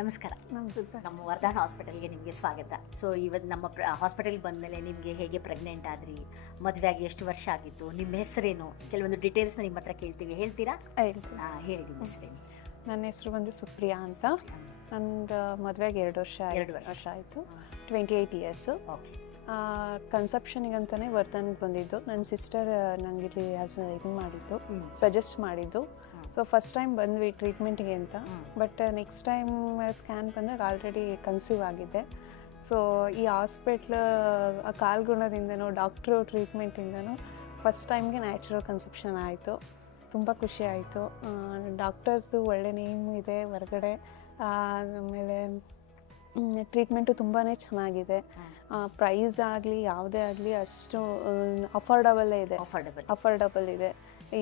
ನಮಸ್ಕಾರ. ನಮ್ಮ ವರ್ಧಾನ್ ಹಾಸ್ಪಿಟಲ್ಗೆ ನಿಮಗೆ ಸ್ವಾಗತ. ಸೊ ಇವತ್ತು ನಮ್ಮ ಹಾಸ್ಪಿಟಲ್ಗೆ ಬಂದಮೇಲೆ ನಿಮಗೆ ಹೇಗೆ ಪ್ರೆಗ್ನೆಂಟ್ ಆದ್ರಿ, ಮದುವೆಯಾಗಿ ಎಷ್ಟು ವರ್ಷ ಆಗಿತ್ತು, ನಿಮ್ಮ ಹೆಸರೇನು, ಕೆಲವೊಂದು ಡೀಟೇಲ್ಸ್ನ ನಿಮ್ಮ ಹತ್ರ ಕೇಳ್ತೀವಿ, ಹೇಳ್ತೀರಾ? ಹೇಳಿ ನಿಮ್ಮ ಹೆಸರೇನು? ನನ್ನ ಹೆಸರು ಬಂದು ಸುಪ್ರಿಯಾ ಅಂತ. ನಂದು ಮದುವೆಗೆ 2 ವರ್ಷ ಆಯಿತು. 28 ಇಯರ್ಸು. ಓಕೆ. ಕನ್ಸೆಪ್ಷನಿಗಂತಲೇ ವರ್ಧನ್ಗೆ ಬಂದಿದ್ದು. ನನ್ನ ಸಿಸ್ಟರ್ ನನಗೆ ಇಲ್ಲಿ ಇದು ಮಾಡಿದ್ದು, ಸಜೆಸ್ಟ್ ಮಾಡಿದ್ದು. ಸೊ ಫಸ್ಟ್ ಟೈಮ್ ಬಂದ್ವಿ ಟ್ರೀಟ್ಮೆಂಟ್ಗೆ ಅಂತ. ಬಟ್ ನೆಕ್ಸ್ಟ್ ಟೈಮ್ ಸ್ಕ್ಯಾನ್ ಬಂದಾಗ ಆಲ್ರೆಡಿ ಕನ್ಸೀವ್ ಆಗಿದ್ದೆ. ಸೊ ಈ ಹಾಸ್ಪಿಟ್ಲ್ ಕಾಲ್ಗುಣದಿಂದನೂ ಡಾಕ್ಟ್ರು ಟ್ರೀಟ್ಮೆಂಟಿಂದನೂ ಫಸ್ಟ್ ಟೈಮ್ಗೆ ನ್ಯಾಚುರಲ್ ಕನ್ಸೆಪ್ಷನ್ ಆಯಿತು. ತುಂಬ ಖುಷಿ ಆಯಿತು. ಡಾಕ್ಟರ್ಸ್ದು ಒಳ್ಳೆ ನೇಮ್ ಇದೆ ಹೊರಗಡೆ. ಆಮೇಲೆ ಟ್ರೀಟ್ಮೆಂಟು ತುಂಬಾ ಚೆನ್ನಾಗಿದೆ. ಪ್ರೈಸ್ ಆಗಲಿ ಯಾವುದೇ ಆಗಲಿ ಅಷ್ಟು ಅಫೋರ್ಡಬಲ್ ಇದೆ.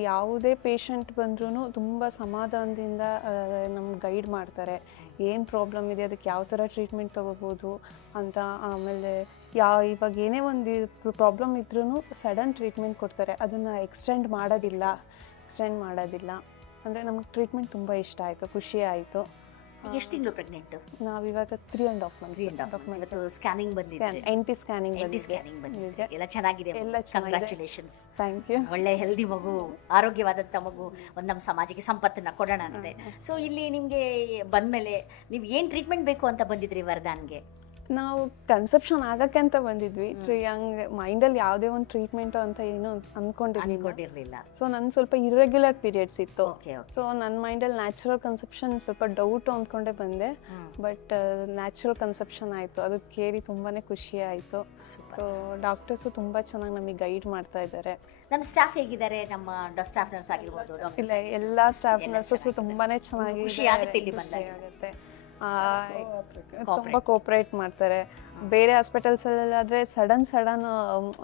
ಯಾವುದೇ ಪೇಷಂಟ್ ಬಂದ್ರೂ ತುಂಬ ಸಮಾಧಾನದಿಂದ ನಮ್ಗೆ ಗೈಡ್ ಮಾಡ್ತಾರೆ. ಏನು ಪ್ರಾಬ್ಲಮ್ ಇದೆ, ಅದಕ್ಕೆ ಯಾವ ಥರ ಟ್ರೀಟ್ಮೆಂಟ್ ತೊಗೋಬೋದು ಅಂತ. ಆಮೇಲೆ ಇವಾಗ ಏನೇ ಒಂದು ಪ್ರಾಬ್ಲಮ್ ಇದ್ರೂ ಸಡನ್ ಟ್ರೀಟ್ಮೆಂಟ್ ಕೊಡ್ತಾರೆ. ಅದನ್ನು ಎಕ್ಸ್ಟೆಂಡ್ ಮಾಡೋದಿಲ್ಲ. ಅಂದರೆ ನಮಗೆ ಟ್ರೀಟ್ಮೆಂಟ್ ತುಂಬ ಇಷ್ಟ ಆಯಿತು, ಖುಷಿ ಆಯಿತು. ಎಷ್ಟು ತಿಂಗಳು ಪ್ರೆಗ್ನೆಂಟ್? ನಾವಿವಾಗ 3.5 months. ಸ್ಕ್ಯಾನಿಂಗ್ ಬಂದಿದೆ. NT ಸ್ಕ್ಯಾನಿಂಗ್ ಬಂದಿದೆ. ಎಲ್ಲ ಚೆನ್ನಾಗಿದೆ. ಕಂಗ್ರ್ಯಾಚುಲೇಷನ್ಸ್. Thank you. ಒಳ್ಳೆ ಹೆಲ್ದಿ ಮಗು, ಆರೋಗ್ಯವಾದಂಥ ಮಗು ಒಂದು ನಮ್ಮ ಸಮಾಜಕ್ಕೆ ಸಂಪತ್ತನ್ನು ಕೊಡೋಣ ಅಂತೆ. ಸೊ ಇಲ್ಲಿ ನಿಮಗೆ ಬಂದಮೇಲೆ ನೀವು ಏನು ಟ್ರೀಟ್ಮೆಂಟ್ ಬೇಕು ಅಂತ ಬಂದಿದ್ರಿ ವರ್ಧಾನ್ಗೆ? ನಾವು ಕನ್ಸೆಪ್ಷನ್ ಆಗೋಕ್ಕೆ ಅಂತ ಬಂದಿದ್ವಿ. ಹಂಗೆ ಮೈಂಡಲ್ಲಿ ಯಾವುದೇ ಒಂದು ಟ್ರೀಟ್ಮೆಂಟು ಅಂತ ಏನು ಅಂದ್ಕೊಂಡಿರಲಿಲ್ಲ. ಸೊ ನನ್ನ ಸ್ವಲ್ಪ ಇರ್ರೆಗ್ಯುಲರ್ ಪೀರಿಯಡ್ಸ್ ಇತ್ತು. ಸೊ ನನ್ನ ಮೈಂಡಲ್ಲಿ ನ್ಯಾಚುರಲ್ ಕನ್ಸೆಪ್ಷನ್ ಸ್ವಲ್ಪ ಡೌಟು ಅಂದ್ಕೊಂಡೇ ಬಂದೆ. ಬಟ್ ನ್ಯಾಚುರಲ್ ಕನ್ಸೆಪ್ಷನ್ ಆಯಿತು. ಅದು ಕೇಳಿ ತುಂಬಾ ಖುಷಿ ಆಯಿತು. ಸೊ ಡಾಕ್ಟರ್ಸು ತುಂಬ ಚೆನ್ನಾಗಿ ನಮಗೆ ಗೈಡ್ ಮಾಡ್ತಾ ಇದ್ದಾರೆ. ನಮ್ಮ ಸ್ಟಾಫ್ ಹೇಗಿದ್ದಾರೆ? ನಮ್ಮ ಸ್ಟಾಫ್ ನರ್ಸ್ ಆಗಿರ್ಬೋದು? ಇಲ್ಲ, ಎಲ್ಲ ಸ್ಟಾಫ್ ನರ್ಸಸ್ಸು ತುಂಬಾ ಚೆನ್ನಾಗಿ ಆಗುತ್ತೆ. ತುಂಬ ಕೋಪ್ರೇಟ್ ಮಾಡ್ತಾರೆ. ಬೇರೆ ಹಾಸ್ಪಿಟಲ್ಸಲ್ಲಾದರೆ ಸಡನ್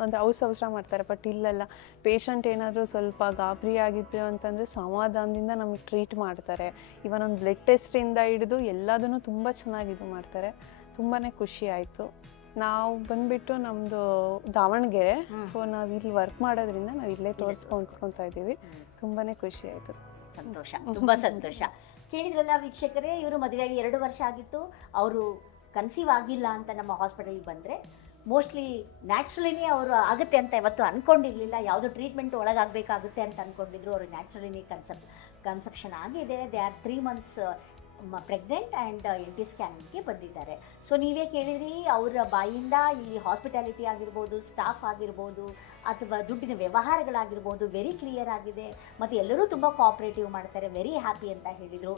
ಅಂದರೆ ಅವಸರ ಮಾಡ್ತಾರೆ. ಬಟ್ ಇಲ್ಲೆಲ್ಲ ಪೇಷಂಟ್ ಏನಾದರೂ ಸ್ವಲ್ಪ ಗಾಬರಿ ಆಗಿದ್ರು ಅಂತಂದರೆ ಸಮಾಧಾನದಿಂದ ನಮಗೆ ಟ್ರೀಟ್ ಮಾಡ್ತಾರೆ. ಇವನ್ ಒಂದು ಬ್ಲಡ್ ಟೆಸ್ಟಿಂದ ಹಿಡಿದು ಎಲ್ಲದನ್ನು ತುಂಬ ಚೆನ್ನಾಗಿ ಇದು ಮಾಡ್ತಾರೆ. ತುಂಬಾ ಖುಷಿ ಆಯಿತು. ನಾವು ಬಂದುಬಿಟ್ಟು ನಮ್ಮದು ದಾವಣಗೆರೆ. ಸೊ ನಾವು ಇಲ್ಲಿ ವರ್ಕ್ ಮಾಡೋದ್ರಿಂದ ನಾವು ಇಲ್ಲೇ ತೋರಿಸ್ಕೊಳ್ತಾ ಇದ್ದೀವಿ. ತುಂಬಾ ಖುಷಿ ಆಯಿತು. ಸಂತೋಷ, ತುಂಬ ಸಂತೋಷ. ಕೇಳಿದ್ರಲ್ಲ ವೀಕ್ಷಕರೇ, ಇವರು ಮದುವೆಯಾಗಿ 2 ವರ್ಷ ಆಗಿತ್ತು. ಅವರು ಕನ್ಸೀವ್ ಆಗಿಲ್ಲ ಅಂತ ನಮ್ಮ ಹಾಸ್ಪಿಟಲ್ಗೆ ಬಂದರೆ ಮೋಸ್ಟ್ಲಿ ನ್ಯಾಚುರಲಿನೇ ಅವರು ಆಗುತ್ತೆ ಅಂತ ಇವತ್ತು ಅಂದ್ಕೊಂಡಿರಲಿಲ್ಲ. ಯಾವುದೋ ಟ್ರೀಟ್ಮೆಂಟ್ ಒಳಗಾಗಬೇಕಾಗುತ್ತೆ ಅಂತ ಅಂದ್ಕೊಂಡಿದ್ರು. ಅವರು ನ್ಯಾಚುರಲಿನೇ ಕನ್ಸೆಪ್ಷನ್ ಆಗಿದೆ. They are 3 months pregnant and NT ಸ್ಕ್ಯಾನಿಂಗ್ಗೆ ಬಂದಿದ್ದಾರೆ. ಸೊ ನೀವೇ ಕೇಳಿದ್ರಿ, ಅವರ ಬಾಯಿಂದ ಇಲ್ಲಿ ಹಾಸ್ಪಿಟಾಲಿಟಿ ಆಗಿರ್ಬೋದು, ಸ್ಟಾಫ್ ಆಗಿರ್ಬೋದು, ಅಥವಾ ದುಡ್ಡಿನ ವ್ಯವಹಾರಗಳಾಗಿರ್ಬೋದು ವೆರಿ ಕ್ಲಿಯರ್ ಆಗಿದೆ. ಮತ್ತು ಎಲ್ಲರೂ ತುಂಬ ಕೋಆಪ್ರೇಟಿವ್ ಮಾಡ್ತಾರೆ. ವೆರಿ ಹ್ಯಾಪಿ ಅಂತ ಹೇಳಿದರು.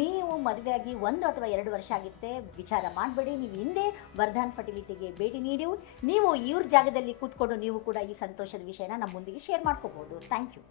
ನೀವು ಮದುವೆಯಾಗಿ 1 ಅಥವಾ 2 ವರ್ಷ ಆಗುತ್ತೆ, ವಿಚಾರ ಮಾಡಬೇಡಿ. ನೀವು ಹಿಂದೆ ವರ್ಧಾನ್ ಫರ್ಟಿಲಿಟಿಗೆ ಭೇಟಿ ನೀಡಿ ನೀವು ಇವ್ರ ಜಾಗದಲ್ಲಿ ಕೂತ್ಕೊಂಡು ನೀವು ಕೂಡ ಈ ಸಂತೋಷದ ವಿಷಯನ ನಮ್ಮೊಂದಿಗೆ ಶೇರ್ ಮಾಡ್ಕೋಬೋದು. Thank you.